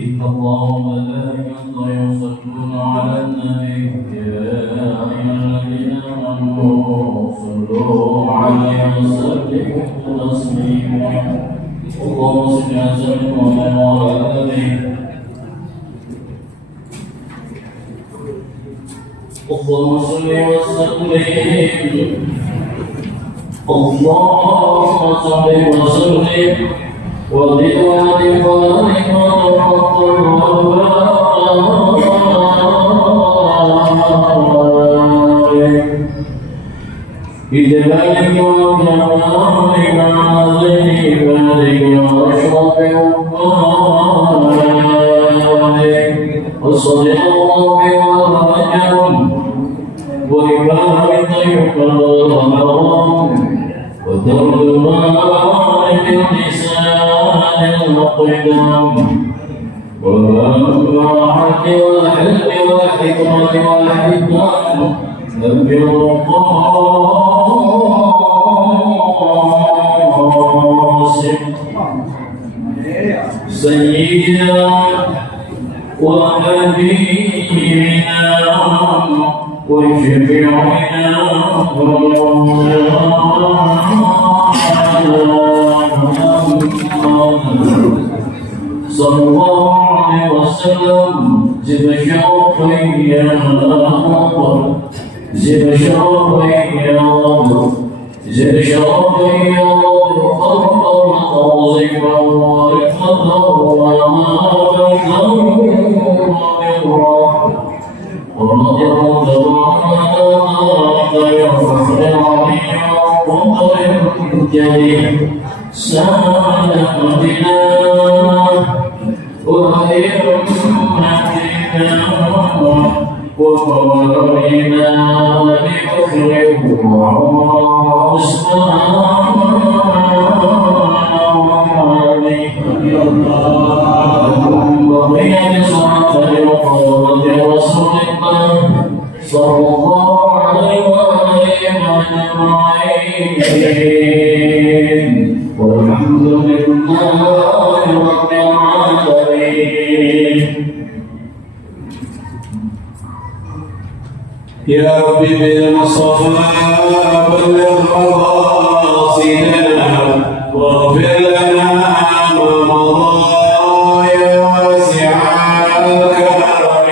إن الله وملائكته يصلون على النبي يا أيها الذين آمنوا صلوا عليه وسلموا تسليما اللهم صل وسلم وعلى آله اللهم صل وسلم اللهم صل وسلم وزد وبارك وتفضل وبارك بجلالك وكمالك عظيم بارك واشرف وبارك وصل الله وسلم وإكرامك يكرم وترجمان باللسان المقدم والراحة والحلم والحكمة والحكمة نبي القاسم سيدنا وحبيبنا وشفيعنا صلى الله عليه وسلم زد شرفي يا الله زد شرفي يا الله زد شرفي يا الله الله عظيم ورحمة ورضي الله جليل سادتنا وإرمتنا وقررنا بكفر وقيل صلاة وقوة رسول الله صلى الله عليه وآله أجمعين والحمد لله رب العالمين. يا ربي بالمصطفى بلغ مقاصدنا واغفر لنا ما مضى يا واسع الكرم.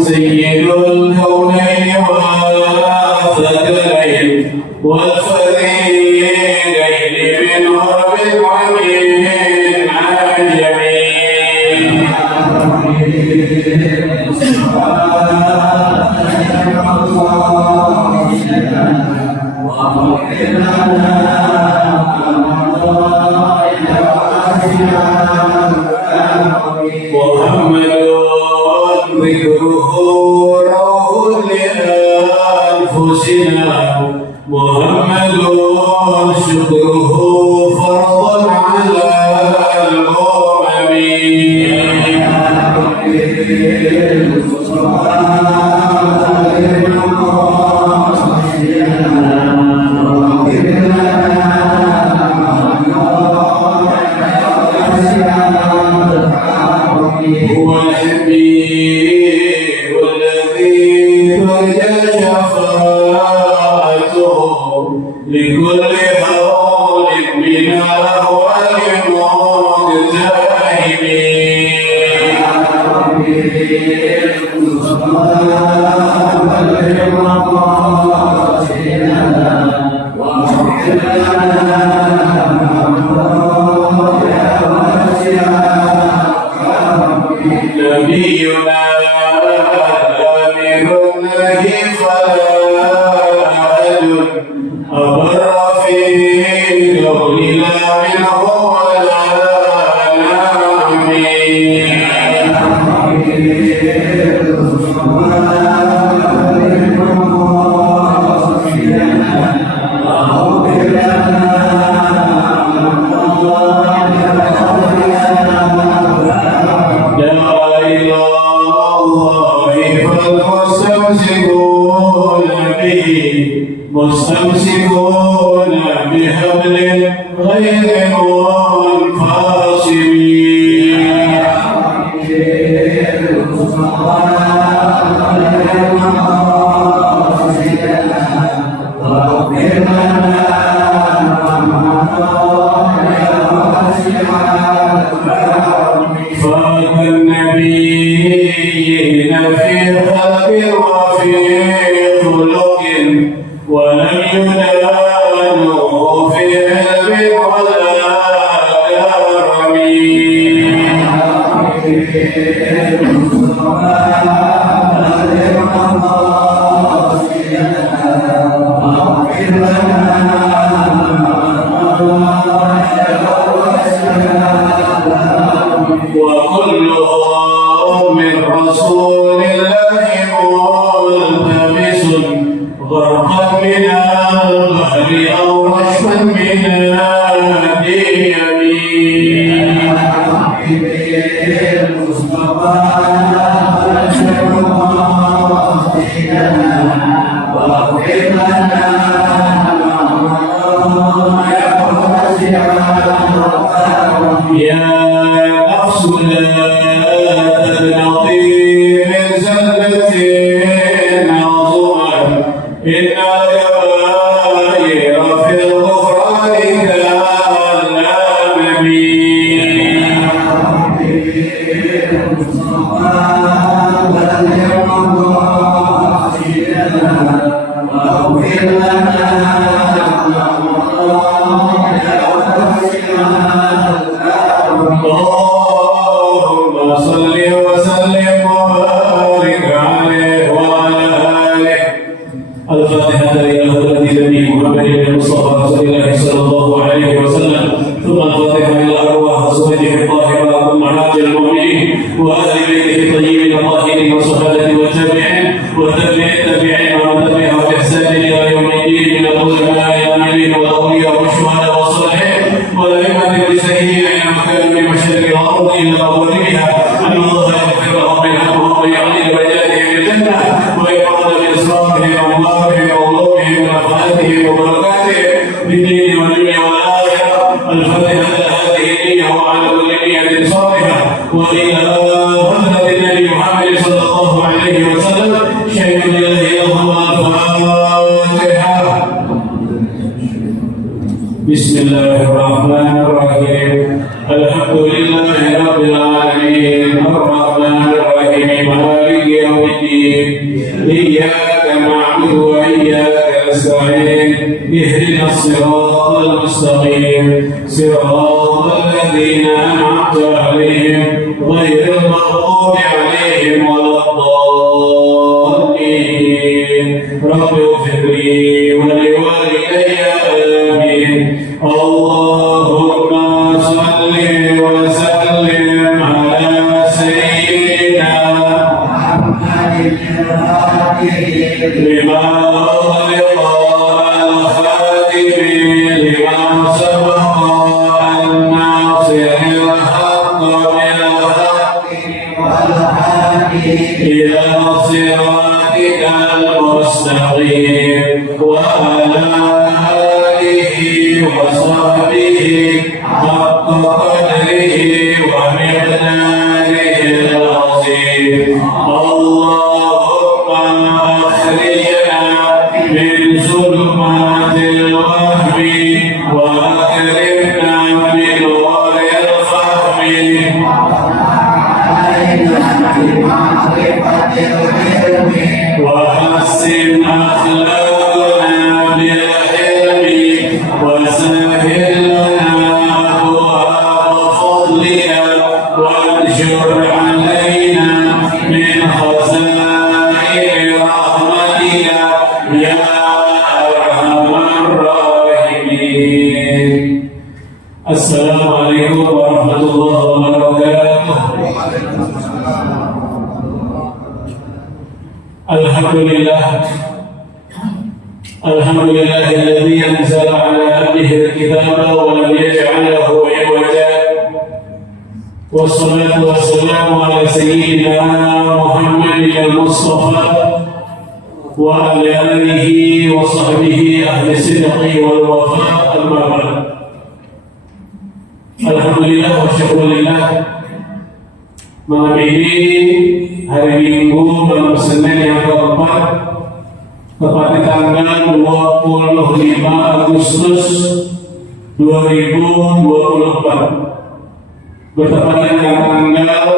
سيد الكونين والثقلين والفريقين من رب العالمين عجمين. محمد ذكره روح لأنفسنا محمد شكره فرض على الأمم. هو الحبيب الذي ترجى شفاعته لكل هول من الأهوال نبينا آمر الله فلا أحد أبر في قولنا منه ولا نعمين. بحبل غير منفصل فاق النبيين في خلق وفي خلق ولم يدانوا في علم ولا كرم وكلهم من رسول الله ملتمس غرقا من البحر أو رشفا من اليمين يا نفس لا تنقي من زلة عظمى إن الكبائر في الغفران كالأمم اللهم صل وسلم وبارك عليه وعلى آله. الفاتحة إلى حضرة النبي محمد المصطفى رسول الله صلى الله عليه وسلم، ثم الفاتحة إلى أرواح أزواجه الطاهرات أمهات المؤمنين وأهل بيته الطيبين الطاهرين والصحابة والتابعين والتابعين ومن تبعهم بإحسان إلى يوم الدين من العلماء العاملين والأولياء والشهداء والصالحين والأئمة المجتهدين إلى مكان من مشارق الأرض إلى مغربها، أن الله يغفر لهم منهم ويعلي درجاتهم في الجنة ويقعد بإسرارهم وأموالهم وعلومهم ونفعاتهم وبركاتهم في الدين والدنيا والآخرة. الفاتحة هذه النية وعلى كل نية صالحة وإلى حضرة النبي محمد صلى الله عليه وسلم. شهد لله لهم الفاتحة. بسم الله الرحمن الرحيم. الحمد لله رب العالمين الرحمن الرحيم مالك يوم الدين إياك نعبد وإياك نستعين اهدنا الصراط المستقيم صراط الذين أنعمت عليهم غير المغضوب عليهم ولا الضالين. رب اغفر لي ولوالدي آمين. اللهم صل وسلم على سيدنا محمد لما خلق الخاتم لما سبق الناصر الحق بالحق إلى صراطك المستقيم وعلى آله وصحبه حق قدره ومقداره العظيم. اللهم أخرجنا من ظلمات الوهم وأكرمنا بنور الفهم وحسن أخلاقنا بالحلم وسهل لنا أبواب فضلك وانشر علينا من خزائن رحمتك يا أرحم الراحمين. السلام عليكم ورحمة الله وبركاته. الحمد لله الذي أنزل على عبده الكتاب ولم يجعل له عوجا، والصلاة والسلام على سيدنا محمد المصطفى وعلى آله وصحبه أهل الصدق والوفاء. أما Alhamdulillah wa syukurillah, malam ini hari Minggu dalam Senin yang keempat, tepat di tanggal 25 Agustus 2024, bertepatan dengan tanggal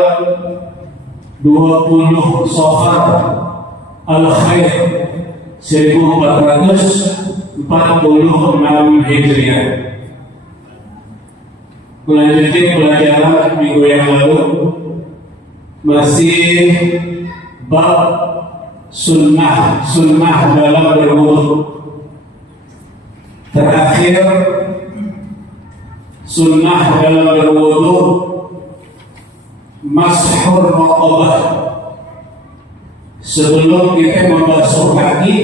20 Safar Al-Khair 1446 Hijriah. Melanjutkan pelajaran minggu yang lalu, masih bab sunnah dalam berwudu. Terakhir, sunnah dalam berwudu mashur raqabah. Sebelum kita membasuh kaki,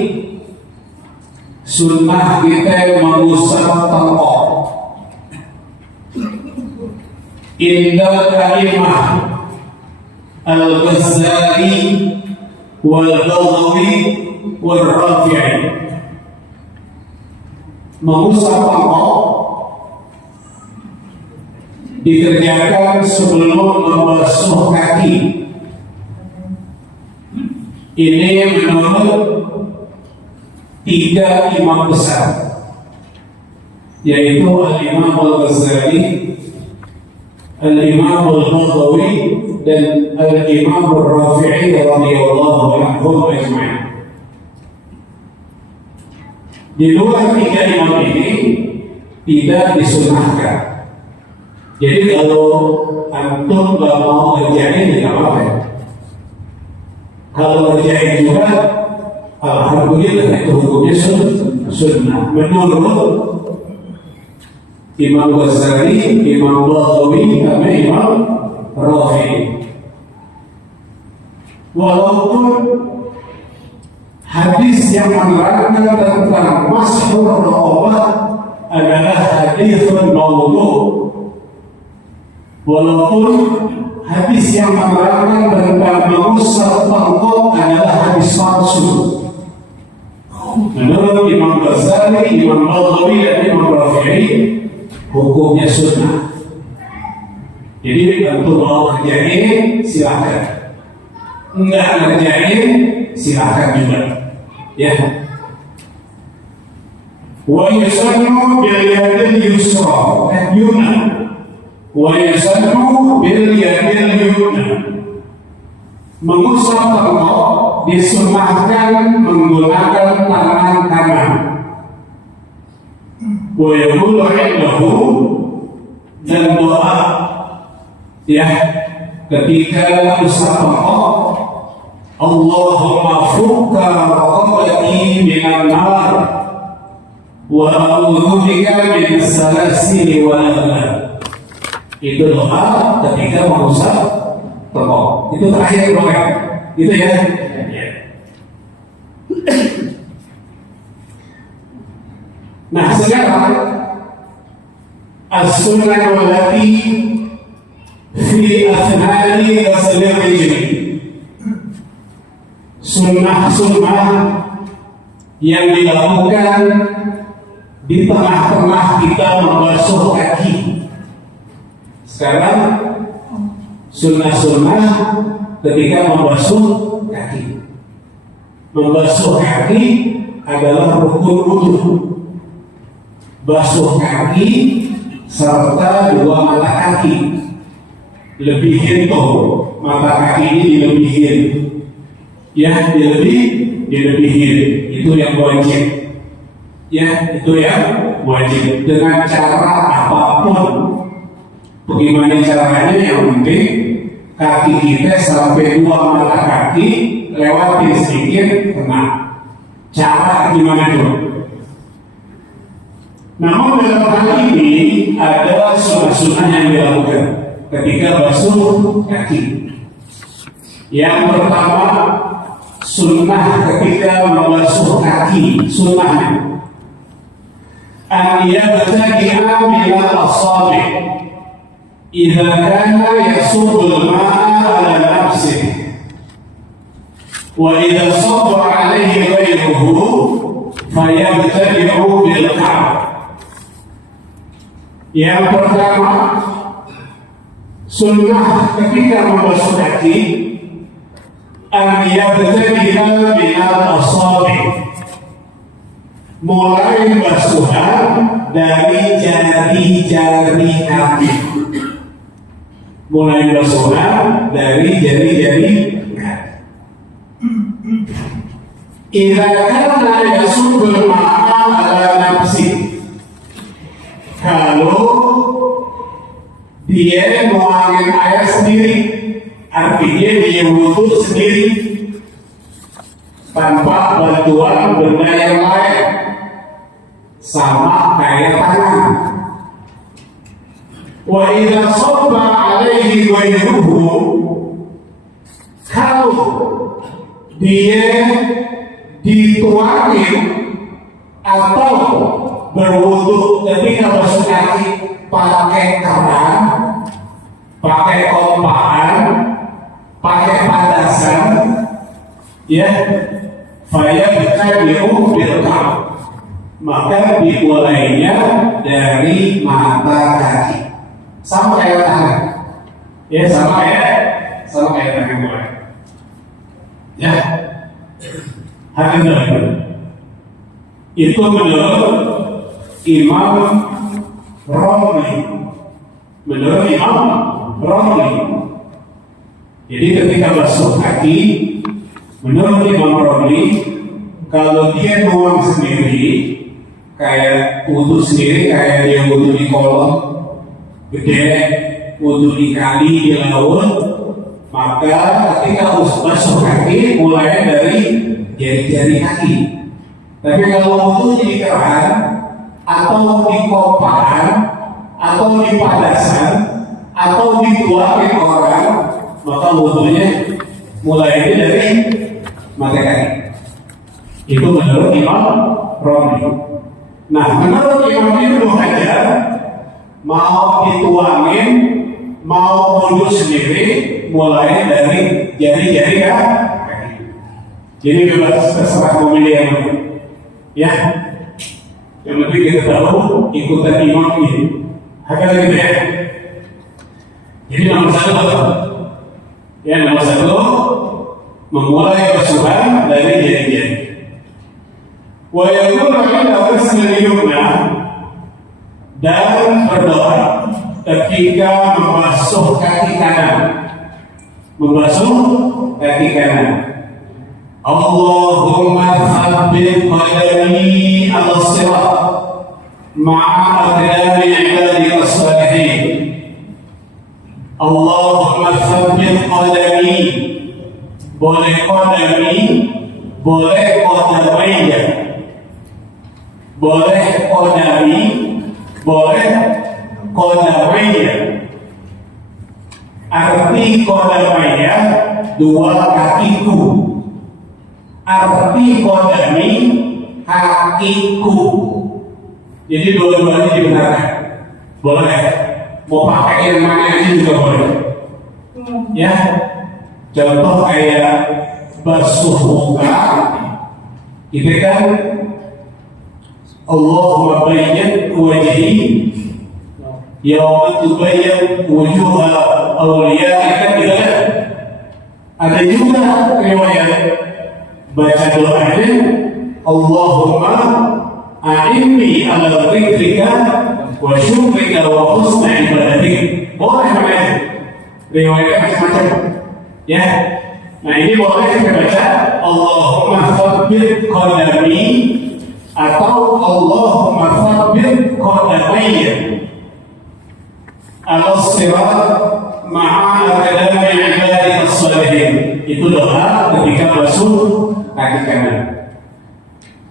sunnah kita mengusap tengkok. Indah kalimah Al-Ghazali wal-Baghawi wal-Rafi'i, mengusap tengkok dikerjakan sebelum membasuh kaki. Ini menurut 3 imam besar, yaitu Al-Imam Al-Ghazali, Al-Imam Al-Baghawi, dan Al-Imam Al-Rafi'i radhiyallahu anhum ajma'in. Di luar 3 imam ini tidak disunahkan. Jadi kalau antum nggak mau ngerjain, tidak apa-apa. Kalau ngerjain juga, alhamdulillah, itu hukumnya sunnah. Menurut Imam Ghazali, Imam Baghawi, dan Imam Rafi'i. Walaupun hadis yang menerangkan tentang mashur raqabah adalah hadis maudhu, walaupun hadis yang menerangkan tentang mengusap tengkok adalah hadis palsu, menurut Imam Ghazali, Imam Baghawi, dan Imam Rafi'i, hukumnya sunnah. Jadi untuk mau kerjain silakan, enggak kerjain silakan juga, ya. Wa yusannu bil yadil yusra yumna, wa yusannu bil yadil yumna, mengusap tengkok disunnahkan menggunakan tangan kanan. Wa yaqulu indahu, dan doa, ya, ketika mengusap tengkok, Allahumma fukka raqabati minan nar wa a'udzu bika min salasili wal aghlal. Itu doa ketika mengusap tengkok. Itu terakhir doa. Itu ya. Nah, sekarang as-sunnah allati fi athnai ghusl al-rijl, sunnah yang dilakukan di tengah-tengah kita membasuh kaki. Sekarang sunnah ketika membasuh kaki. Membasuh kaki adalah rukun wudu. Basuh kaki serta 2 mata kaki. Lebihin tuh, mata kaki ini dilebihin. Ya, dilebihin. Itu yang wajib. Ya, itu yang wajib. Dengan cara apapun. Bagaimana caranya, yang penting kaki kita sampai 2 mata kaki, lewatin sedikit, kena. Cara gimana tuh? Namun dalam hal ini ada sunnah-sunnah yang dilakukan ketika basuh kaki. Yang pertama, sunnah ketika membasuh kaki, sunnahnya an yabtadi'a minal asabi' idza kana yasubul ma'a ala nafsihi wa idza sabba 'alaihi ghayruhu fayabtadi'u bil ka'b. Yang pertama, sunnah ketika membasuh kaki an-yabtadi'a minal asabi', mulai basuhan dari jari-jari kaki. Mulai basuhan dari jari-jari kaki. Idza kana yasubbul ma'a ala nafsi, kalau dia nuangin air sendiri, artinya dia wudhu sendiri tanpa bantuan benda yang lain, sama kayak tangan. Wa idza sabba alaihi ghairuhu, kalau dia dituangin atau berwudu ketika basuh kaki pakai keran, pakai kompakan, pakai padasan, ya, fayabtadi'u bil-ka'b, maka dimulainya dari mata kaki, sama kayak tangan, ya, sama kayak tangan mulai, ya. Hati-hati. Itu menurut Imam Romli. Menurut Imam Romli. Jadi ketika basuh kaki, menurut Imam Romli, kalau dia nuang sendiri, kayak wudhu sendiri, kayak dia wudhu di kolam gede, wudhu di kali, di laut, maka ketika basuh kaki mulai dari jari-jari kaki. Tapi kalau wudhu di keran atau di kompakan atau di padasan atau dituangin orang, maka wudhunya mulai dari mata kaki. Itu menurut Imam Romli. Nah, menurut Imam Ibnu Hajar, mau dituangin, mau wudhu sendiri, mulai dari jari-jari kaki. Jadi bebas, terserah memilih yang mana. Ya, yang penting kita tahu ikutan imam ini. Hakikatnya gitu ya. Jadi nomor satu, ya nomor satu, memulai basuhan dari jari-jari. Wa yakunu 'inda ghusli yumna, dan berdoa ketika membasuh kaki kanan. Membasuh kaki kanan. Allahumma thabbit qadami ala sirat ma'a aqdami ibadi as-salihin. Allahumma thabbit qadami, boleh qadami, boleh qadamaya, boleh qadami, boleh qadamaya. Arti qadamaya dua kakiku. Arti qadami kakiku. Jadi dua-duanya dibenarkan. Boleh. Mau pakai yang mana aja juga boleh. Ya. Contoh kayak basuh muka, kita kan Allahumma bayyin wajhi yawma tubayyin wujuha awliya, kan gitu kan. Ada juga riwayat baca doanya Allahumma a'inni ala dzikrika wa syukrika wa husni ibadatik. Boleh namanya. Riwayatnya macam-macam. Ya. Nah, ini boleh kita baca Allahumma tsabbit qadami atau Allahumma tsabbit qadamayya ala sirat ma'a aqdami ibadi as-salihin. Itu doa ketika basuh kaki kanan.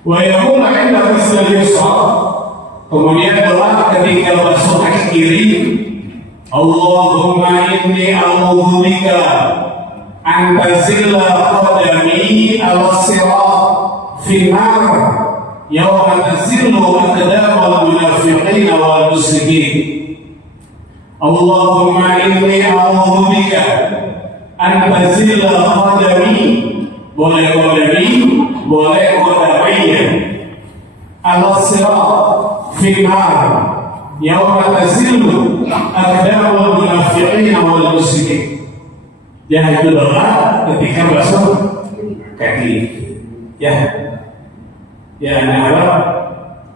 Wa yaqulu 'inda ghusli yusra, kemudian doa ketika basuh kaki kiri, Allahumma inni a'udzu bika an tazilla qadami ala sirat fi nar yawma tazillu aqdamul munafiqin wal musyrikin. Allahumma inni a'udzu bika an tazilla qadami, boleh qadami, boleh qadamayya, ala sirat fi nar, yauma tazillu aqdamul munafiqin wal musyrikin. Ya, itu doa ketika basuh kaki. Ya, anak harap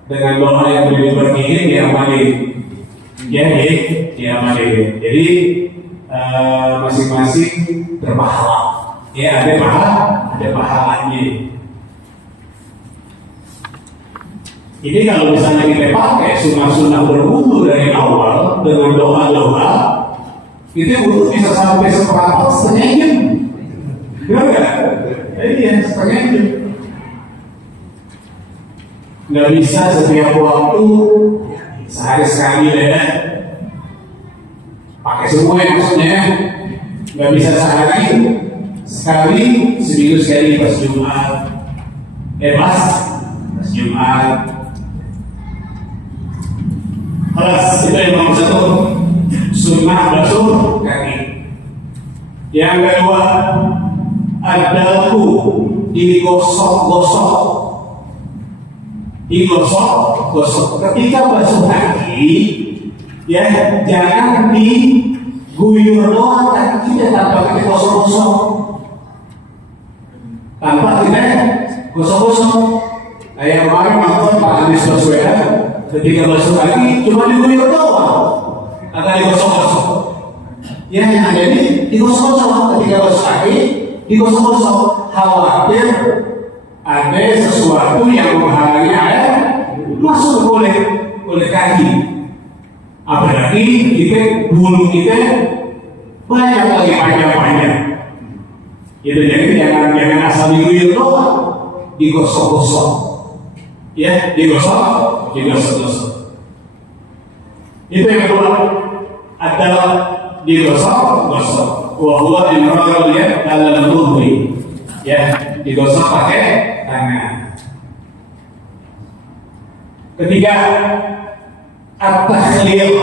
dengan doa yang seperti ini diamali. Ya, diamali. Jadi masing-masing berpahala. Ya, ada pahalanya. Ini kalau misalnya kita pakai sunnah-sunnah berwudu dari awal dengan doa-doa, itu wudu bisa sampai seperempat setengah jam. Benar nggak? Iya, setengah jam. Nggak bisa setiap waktu sehari sekali ya. Pakai semua ya maksudnya. Nggak bisa sehari sekali, seminggu sekali pas Jumat. Pas Jumat. Kelas itu yang nomor 1, sunnah basuh kaki. Yang kedua, adaku digosok-gosok. Ketika basuh kaki, ya jangan diguyur doang kaki kita tanpa kita gosok-gosok. Tanpa kita gosok-gosok. Kayak kemarin nonton Pak Anies Baswedan, ketika basuh kaki cuma diguyur doang, atau digosok-gosok. Ya yang ada ini digosok-gosok. Ketika basuh kaki digosok-gosok, khawatir ada sesuatu yang menghalangi air masuk oleh kaki. Apalagi kita bulu kita banyak lagi panjang-panjang. Itu jadi jangan asal diguyur doang, digosok-gosok. Ya, digosok. Itu yang kedua adalah digosok. Wa huwa imrarul yad ala al-udhri. Ya, digosok pakai tangan. Ketiga, at-takhlil,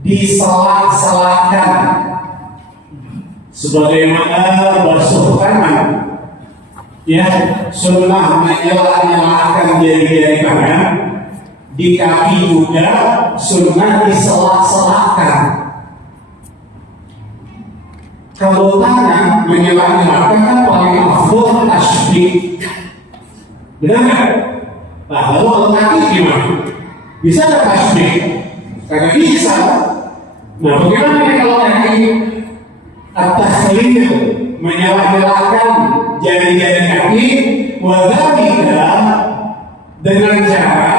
diselah-selahkan. Sebagaimana basuh tangan, ya, sunnah menyelah-nyelahkan jari-jari tangan. Di kaki juga sunnah diselah-selahkan. Kalau tangan menyelah-nyelahkan kan paling afdol tasbih. Benar nggak? Nah, lalu kalau kaki gimana? Bisa nggak tasbih? Kagak bisa. Nah, bagaimana kalau kaki? At-takhlil, menyelah-nyelahkan jari-jari kaki, wadhalika dengan cara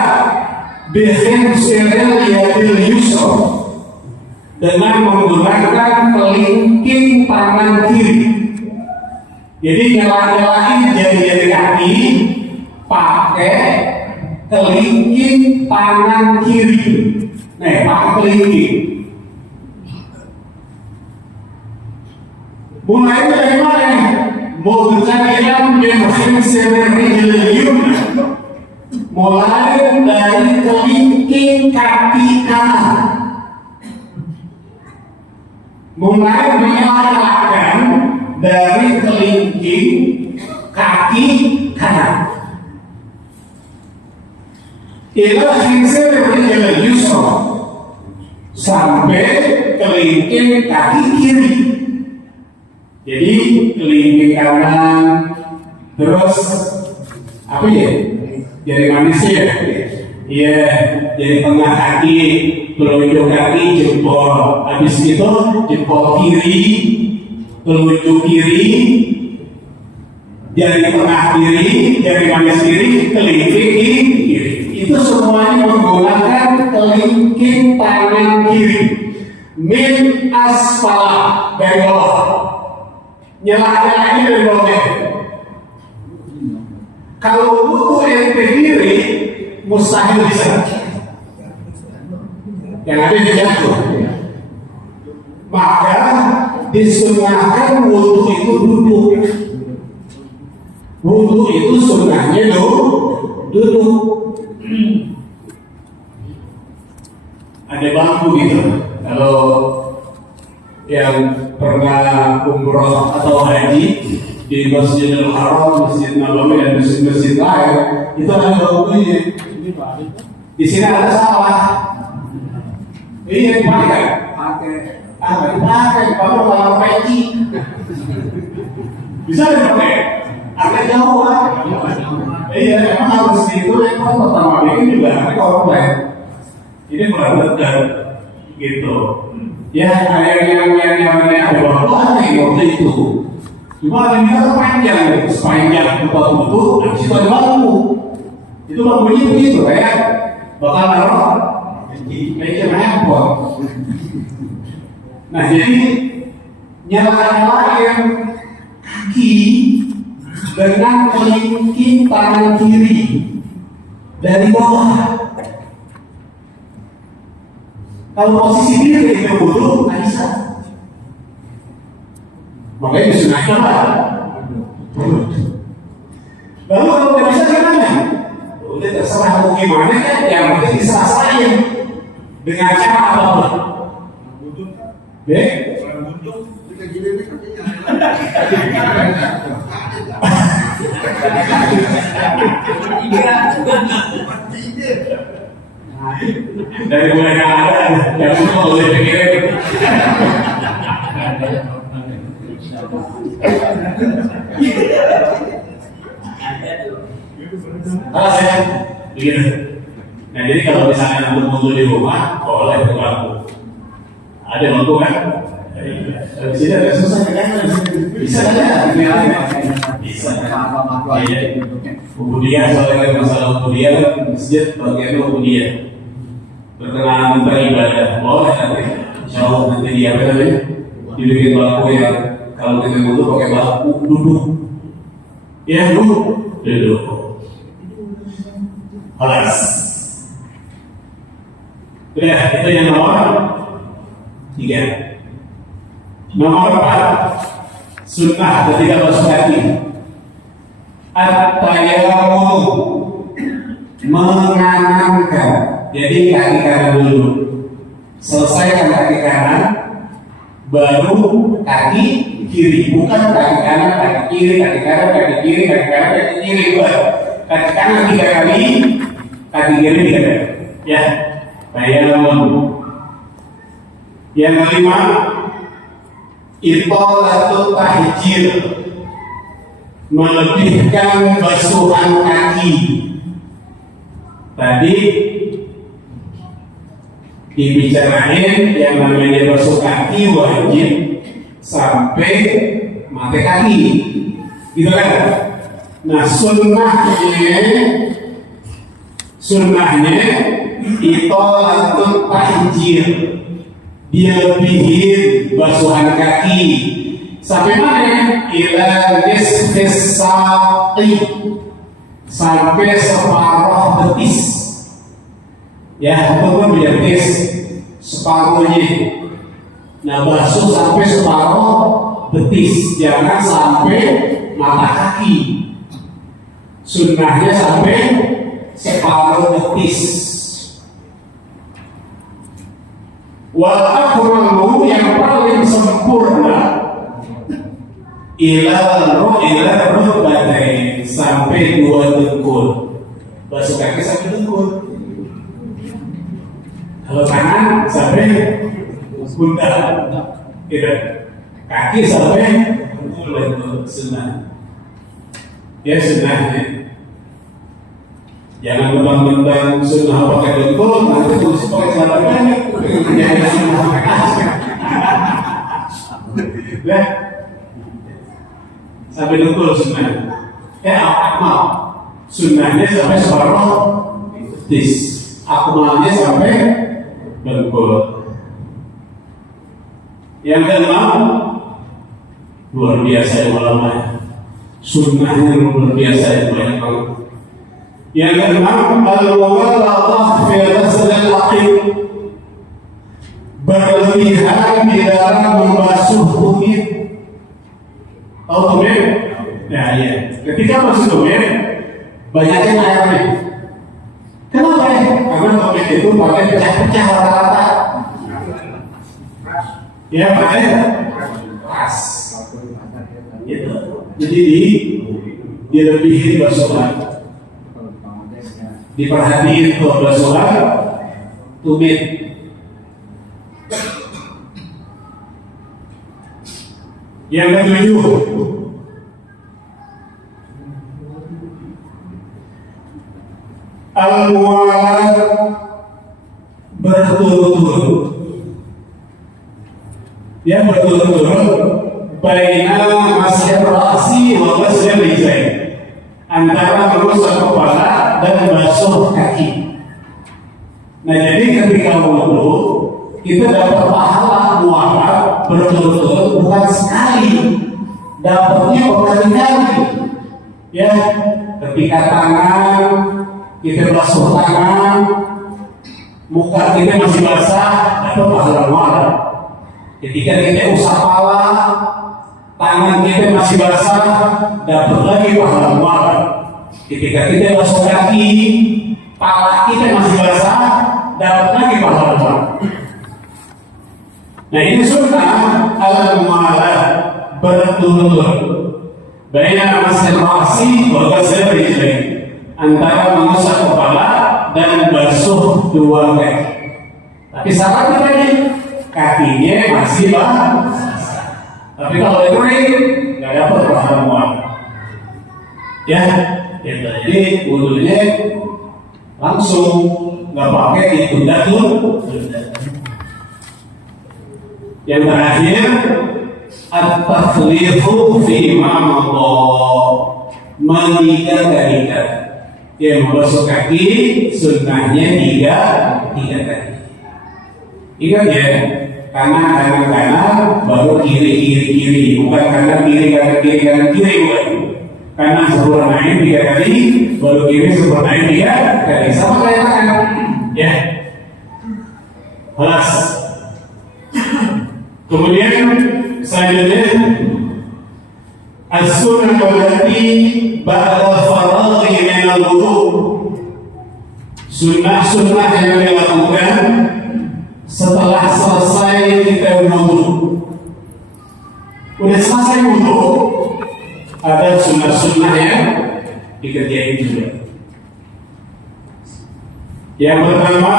bihimsiril yadil yusra, dengan menggunakan kelingking tangan kiri. Jadi nyelah-nyelahin jari-jari kaki pakai kelingking tangan kiri. Pakai kelingking. Mulai dari mana nih? Mubtadi'an bi khinsirir rijlil yumna. Mulai dari kelingking kaki kanan. Mulai menyalahkan dari kelingking kaki kanan. Ila khinsirir rijlil yusra, sampai kelingking kaki kiri. Jadi kelingking kanan, terus apa ya? Jari manisnya, iya, jari tengah kaki, telunjuk kaki, jempol. Habis itu jempol kiri, telunjuk kiri, jari tengah kiri, jari manis kiri, kelingking kiri. Itu semuanya menggunakan kelingking tangan kiri. Min asfala, dari bawah. Nyelah-nyelahnya dari bawah. Kalau wudu yang berdiri mustahil bisa. Yang ada di jatuh. Maka disunahkan wudu itu duduk. Wudu itu sunnahnya duduk. Ada bangku gitu. Kalau yang pernah umroh atau haji di Masjidil Haram, Masjid Nabawi dan masjid-masjid lain, itu ada bangkunya. Di sini ada sawah, dipakai? Nggak dipakai, kalau peci. Bisa dipakai? Agak jauh lah. Iya, memang harus itu. Yang pertama bikin juga kalau ini berat gitu. Ya, kayak yang ada waktu waktu itu. Cuma ada yang panjang, sepanjang tempat itu, habis itu ada bambu. Itu bambunya begitu, kayak bakal naruh di meja handphone. Nah, jadi nyala-nyalain kaki dengan melingking tangan kiri dari bawah. Kalau posisi diri itu butuh, nggak bisa. Makanya disunahkan lah. Lalu kalau nggak bisa gimana? Udah terserah mau gimana kan? Yang penting diserasain dengan cara apapun. Dari mulai yang ada, yang semua boleh pikirin. Kalau saya begitu. Nah, jadi kalau misalnya untuk menunggu di rumah, boleh berlaku. Ada bangku kan? Di sini agak susah kan? Bisa kan? Bisa. Iya. Kemudian soalnya masalah kemudian masjid bagian kemudian berkenaan beribadah. Boleh nanti. Insya Allah nanti dia apa namanya? Dibikin bangku yang kalau kita butuh pakai bangku duduk. Ya duduk. Alas. Udah, itu yang nomor 3. Nomor 4, sunnah ketika basuh kaki. At-tayammum, menganamkan. Jadi kaki kanan dulu. Selesaikan kaki kanan, baru kaki kiri. Bukan kaki kanan, kaki kiri, kaki kanan, kaki kiri, kaki kanan, kaki kiri. Bukan. Kaki kanan 3 kali, kaki kiri 3 kali. Ya, tayammum. Yang kelima, itolatul tahjir, melebihkan basuhan kaki. Tadi dibicarain yang namanya basuh kaki wajib sampai mata kaki, gitu kan? Nah, sunnahnya itolatul tahjir, dia lebihin basuhan kaki sampai mana? Ila nisfis saqi, sampai separuh betis. Ya, teman biar betis separuhnya. Nah, basuh sampai separuh betis, jangan sampai mata kaki. Sunnahnya sampai separuh betis. Wal akmalu, yang paling sempurna, ila rukbatain, sampai 2 dengkul. Basuh kaki sampai dengkul. Kalau tangan sampai pundak, tidak. Kaki sampai dengkul. Sunnah. Ya, sunnahnya. Jangan mentang-mentang sunnah pakai dengkul, nanti terus pakai celana pendek. Jangan sunnah pakai kaki. Nah, sampai dengkul sunnah. Akmal, sunnahnya sampai separuh betis, akmalnya sampai dengkul. Yang keenam, luar biasa ulama. Sunnahnya luar biasa, banyak banget. Yang keenam, al-mughalaghah fi ghusl al-aqib, berlebihan di dalam membasuh tumit. Tahu tumit? Nah, iya. Ketika basuh tumit, banyakin airnya. Kenapa ya? Karena tumit itu pakai pecah-pecah rata-rata. Ya, makanya pas. Gitu. Jadi dilebihin basuhan. Diperhatiin tuh basuhan tumit. Yang ketujuh, al-muwalat berturut-turut. Ya, berturut-turut baina masih rasi wa masih rijlain, antara mengusap kepala dan basuh kaki. Nah, jadi ketika wudu kita dapat pahala muwalat berturut-turut, bukan sekali, dapatnya berkali-kali. Ya, ketika tangan kita basuh tangan, muka kita masih basah, dapat pahala muwalat. Ketika kita usap kepala, tangan kita masih basah, dapat lagi pahala muwalat. Ketika kita basuh kaki, kepala kita masih basah, dapat lagi pahala muwalat. Nah, ini sunnah al-muwalat berturut-turut. Baina masih rasi wa ghasl rijlain, antara mengusap kepala dan basuh dua kaki. Tapi syaratnya tadi kakinya masih basah. Tapi kalau kering nggak dapat pahala muwalat. Ya, jadi wudunya langsung, nggak pakai ditunda dulu. Yang terakhir, at-tafriqu fi ma madha, mengikat-ikat. Yang membasuh kaki sunnahnya tiga kaki. Ingat ya, kanan baru kiri, bukan kanan kiri, bukan. Kanan sempurnain 3 kali, baru kiri sempurnain 3 kali. Sama kayak tangan, ya. Kelas. Kemudian selanjutnya as-sunnah allati ba'da faraghi min al-wudu. Sunnah-sunnah yang dilakukan setelah selesai kita wudu. Udah selesai wudu, ada sunnah-sunnah yang dikerjain juga. Yang pertama,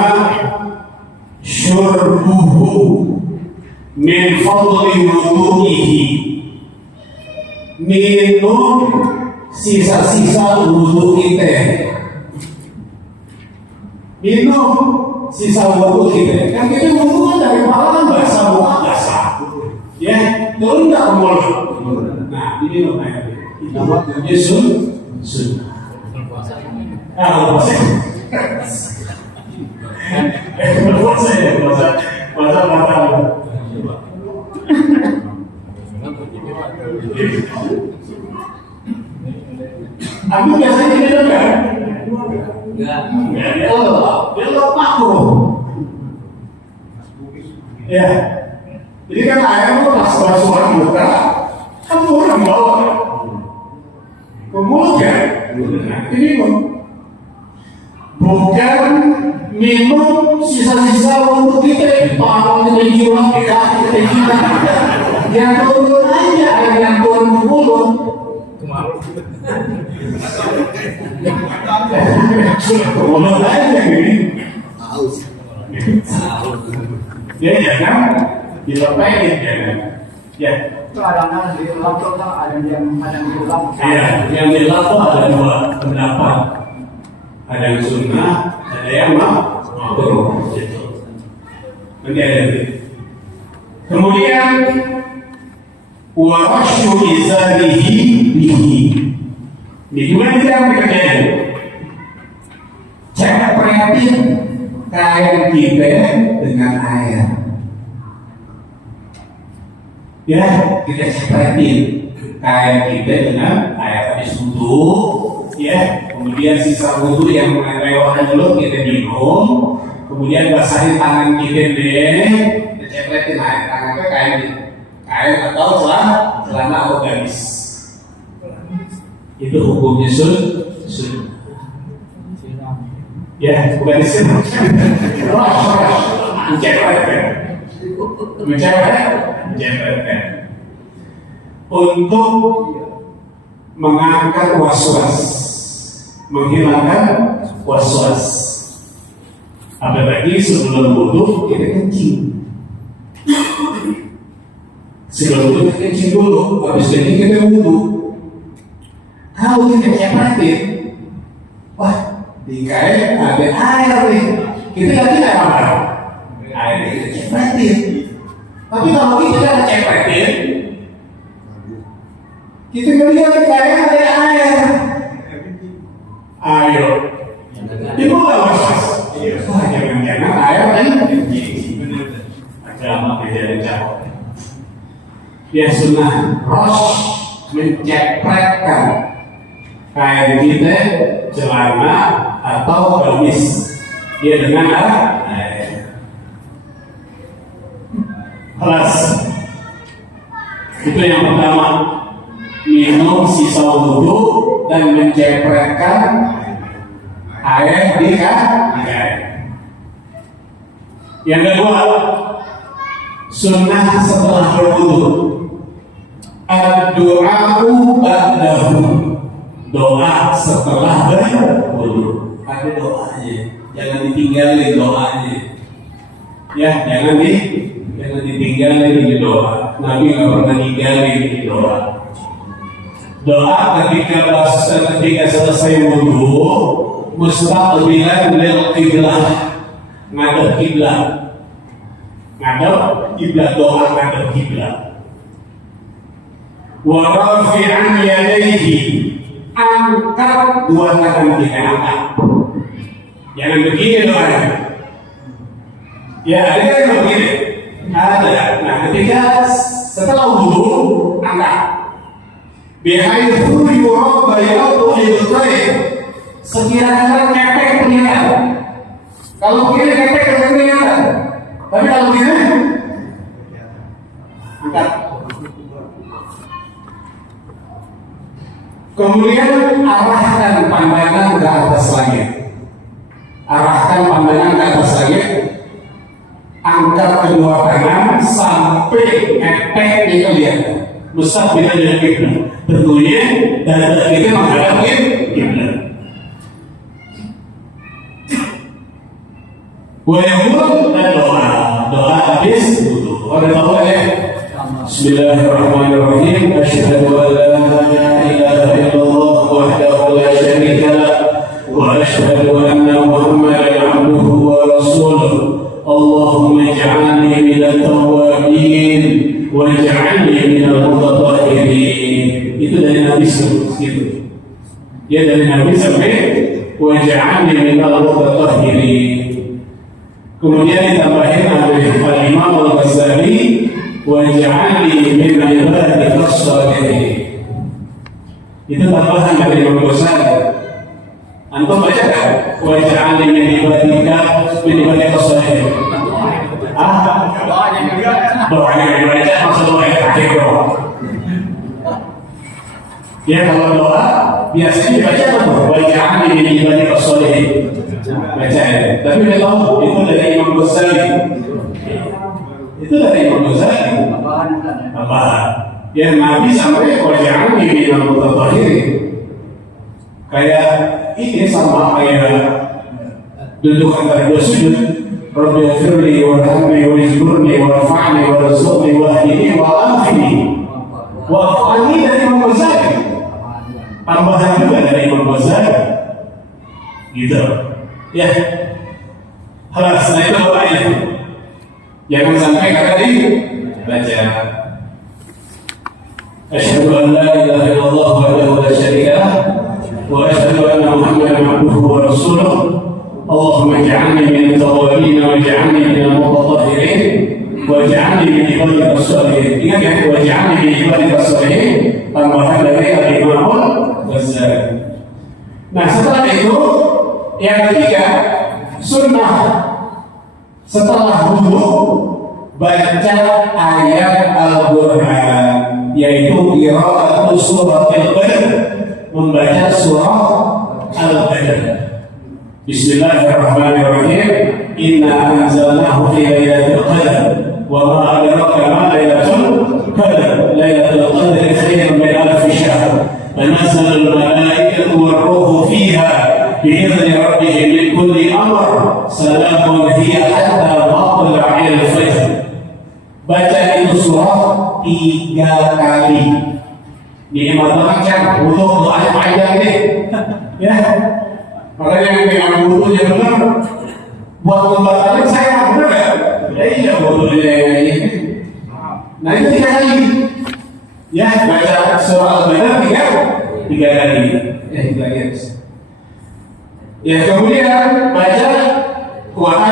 syurbuhu min fadli wudu'ihi, minum sisa-sisa wudu kita. Minum sisa wudu kita. Kan kita wudu kan dari malam basah, muka basah. Ya, turun nggak ke mulut. Nah, ini loh kayak namanya sunnah. Puasa aku biasanya tidak kan? Enggak, dia makruh. Ya, jadi kan air itu pas basuhan muka, kan orang bawa ke mulut ya. Ini bukan minum sisa-sisa untuk kita, kalau kita jiwa kita yang turun aja, ada yang turun ke mulut. Mulut aja gini. Ya jangan dilepehin jangan. Ya. Itu ada di laptop ada yang di laptop. Iya, yang di laptop ada dua pendapat. Ada yang sunnah, ada yang makruh. Nanti ada. Kemudian wa rasyu izarihi bihi. Ini juga tidak dikerjain. Cepretin kain kita dengan air. Ya, kita cepretin kain kita dengan air habis wudu. Ya, kemudian sisa wudu yang melewati dulu kita minum. Kemudian basahin tangan kita deh, kita cepretin air tangan ke kain atau celana atau gamis. Itu hukumnya sunnah. Ya, bukan sunnah. Mencepatkan untuk mengangkat waswas, menghilangkan waswas. Apalagi sebelum wudu kita kencing. Sebelum itu kita kencing dulu, habis kencing kita wudhu. Kalau kita cepetin, wah di kain ada air nih, kita ganti apa? Air kita cepetin. Tapi kalau kita nggak cepetin, kita melihat di kain ada air. Ayo, ibu nggak was-was. Wah jangan-jangan air kan? Agama beda jauh. Ya sunnah ros mencepretkan kain kita, celana atau gamis dia dengan air. Kelas itu yang pertama, minum sisa wudhu dan mencepretkan air di kain. Yang kedua, sunnah setelah berwudhu, ad-du'a'u ba'dahu, doa setelah berwudhu. Ada doanya, jangan ditinggalin doanya. Ya, jangan ditinggalin di doa. Nabi nggak pernah tinggalin di doa. Doa ketika selesai wudhu, mustaqbilan lil qiblah, ngadep kiblat. Ngadep kiblat, doa ngadep kiblat. Wa rafi'an yadayhi, angkat dua tangan kita, angkat. Jangan begini doanya. Ya, ada yang begini. Ada. Nah, ketika setelah wudhu, angkat. Bihaitsu yurab bayatu al-tayr, sekira-kira kepek kelihatan. Kalau begini kepek kelihatan. Tapi kalau begini, angkat. Kemudian arahkan pandangan ke atas langit. Arahkan pandangan ke atas langit. Angkat kedua tangan sampai kepek kelihatan. Mustaqbilan dari kiblat. Tentunya dada kita menghadap kiblat. Wayahud dan doa habis wudhu. Ada tahu ya? Bismillahirrahmanirrahim. Asyhadu an la ilaha illallah wahdahu la syarika lah wa asyhadu anna Muhammadan abduhu wa rasuluh. Allahumma ij'alni minat tawwabin waj'alni minal mutatahhirin. Itu dari Nabi segitu. Ya dari Nabi sampai waj'alni minal mutatahhirin. Kemudian ditambahin oleh Al-Imam Al-Ghazali, waj'alni min ibadika shalihin. Itu tambahan dari Imam Ghazali. Antum baca kan? Waj'alni min ibadika shalihin. Doanya yang dibaca maksud doa yang terakhir doa. Ya kalau doa biasanya dibaca apa? Waj'alni min ibadika shalihin. Baca ya. Tapi kalau itu dari Imam Ghazali. Itu dari Imam Ghazali. Tambahan. Ya Nabi sampai waj'alni minal mutatahhirin. Kayak ini sama kayak duduk antara dua sujud. Rabbi ighfirli warhamni wajburni warfa'ni warzuqni wahdini wa'afini. Wa'afani dari Imam Ghazali. Tambahan juga dari Imam Ghazali. Gitu. Ya. Halas, nah itu doanya. Jangan sampai kata tadi baca asyhadu an la ilaha illallah wahdahu la syarika lah wa asyhadu anna Muhammadan abduhu wa rasuluh. Allahumma ij'alni min at-tawwabin waj'alni min al-mutatahhirin waj'alni min ibadika shalihin. Ingat ya, waj'alni min ibadika shalihin, tambahan dari Al-Imam Ghazali. Nah, setelah itu yang ketiga, sunnah setelah wudhu baca ayat Al-Qur'an, yaitu qira'atu suratul Qadr, membaca surah Al-Qadr. Bismillahirrahmanirrahim. Inna anzalnahu fi lailatul qadr wa ma adraka ma lailatul qadr. Lailatul qadr khairun min alf syahr. Tanazzalul malaikatu war-ruhu fiha bi'izni rabbihim min kulli amr. Salamun hiya hatta matla'il fajr. Baca itu surah 3 kali. Ini macam wudu doanya panjang nih. Ya. Makanya yang wudunya benar buat pembatalnya saya benar ya? Ya iya wudunya ini. Nah itu 3 kali. Ya baca surah Al-Baqarah 3 kali. Ya 3 kali. Ya kemudian baca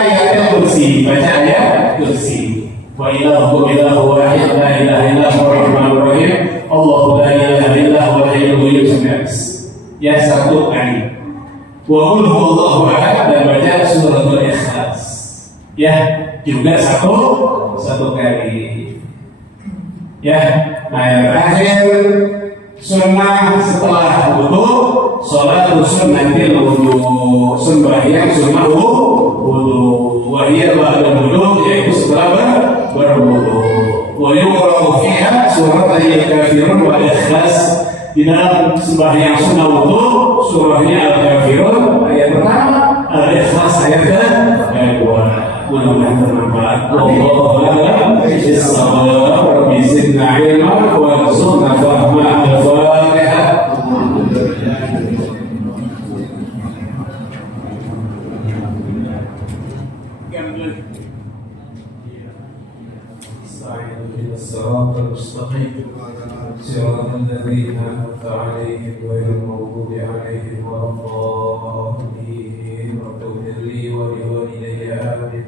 ayat kursi, baca ayat kursi. Wa ilahukum ilahu wahid la ilaha illa huwa ar-rahmanur rahim. Allahu la ilaha illa huwa al-hayyul qayyum. Ya 1 kali. Wa qul huwallahu ahad dan baca suratul Ikhlas. Ya, juga 1 kali. Ya, nah yang terakhir sunnah setelah wudu, sholat sunnatil wudu, sembahyang sunnah wudu, wahiyya ba'da wudu, yaitu setelah berwudu. Wa yuqra'u fiha surat al-kafirun wal ikhlas. Di dalam sembahyang sunnah wudu, surahnya al-kafirun ayat pertama, al-ikhlas ayat kedua. Mudah-mudahan bermanfaat. Wallahu a'lam bishawab. Rabbi zidna ilma warzuqna fahma al-Fatihah. الصراط المستقيم صراط الذين أنعمت عليهم غير المغضوب عليهم ولا الضالين رب اغفر لي ولوالدي آمين.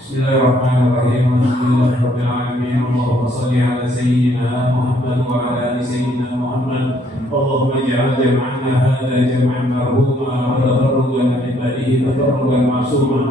بسم الله الرحمن الرحيم الحمد لله رب العالمين اللهم صل على سيدنا محمد وعلى آل سيدنا محمد اللهم اجعل جمعنا هذا جمعا مرحوما وتفرقا من بعده تفرقا معصوما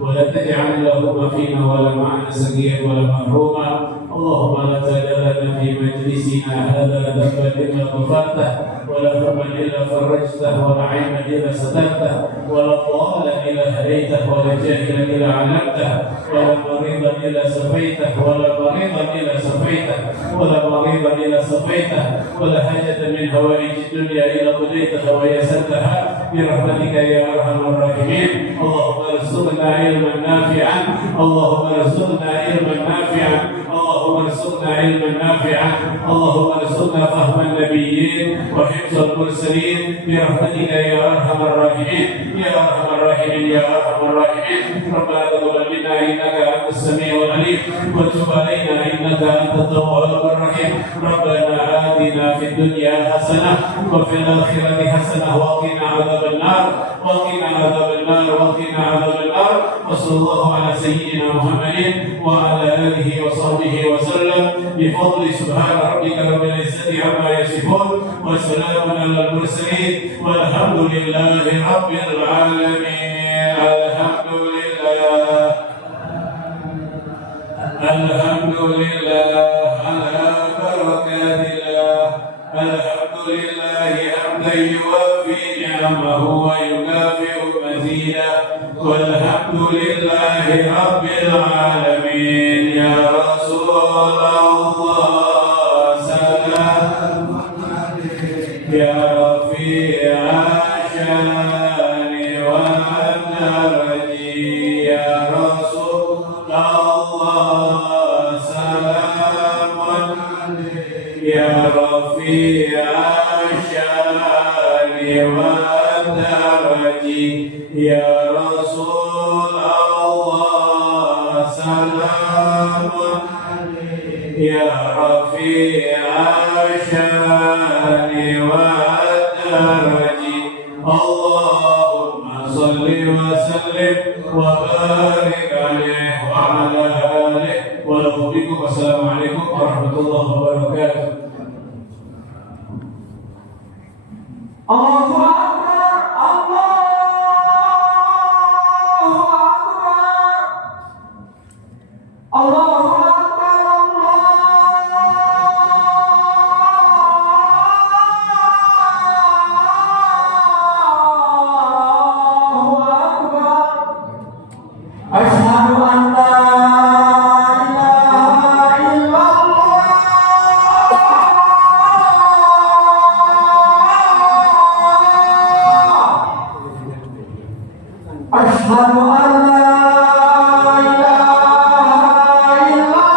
ولا تجعل اللهم فينا ولا معنا سقيا ولا محروما. اللهم لا تدع لنا في مجلسنا هذا ذنبا الا غفرته ولا هما الا فرجته ولا عيبا الا سترته ولا ضالا الا هديته ولا جاهلا الا علمته ولا مريضا الا شفيته ولا مريضا الا شفيته ولا مريضا الا شفيته ولا حاجه من هوائج الدنيا الا قضيتها ويسرتها برحمتك يا ارحم الراحمين. اللهم ارزقنا علما نافعا اللهم ارزقنا علما نافعا اللهم ارزقنا علما نافعا اللهم ارزقنا فهم النبيين وحفظ المرسلين برحمتك يا ارحم الراحمين يا ارحم الراحمين يا ارحم الراحمين. ربنا تقبل منا انك انت السميع العليم وتب علينا انك انت التواب الرحيم. ربنا آتنا في الدنيا حسنه وفي الاخره حسنه وقنا عذاب النار وقنا عذاب النار وقنا عذاب النار. وصلى الله على سيدنا محمد وعلى اله وصحبه وسلم بفضل سبحان ربك رب العزة عما يصفون وسلام على المرسلين والحمد لله رب العالمين. الحمد لله على بركات الله. الحمد لله حمدا يوافي نعمه ويكافئ مزيدا. والحمد لله رب العالمين. يا رسول الله سلام يا رفيع الشان والدرج يا رسول الله سلام يا رفيع الشان والدرج يا رسول الله سلام يا رفيع الشان والدرج. اللهم صل وسلم وبارك عليه وعلى آله ولكم بكم. والسلام عليكم ورحمة الله وبركاته. Allahu Akbar, Allahu Akbar, Allahu Akbar. Asyhadu an la ilaha illallah. Asyhadu an la ilaha illallah.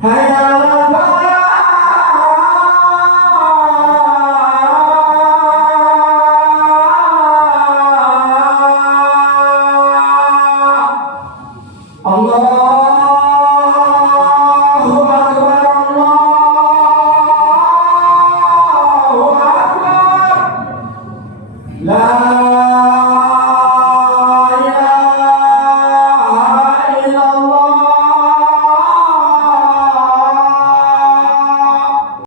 Hayya 'alal falah.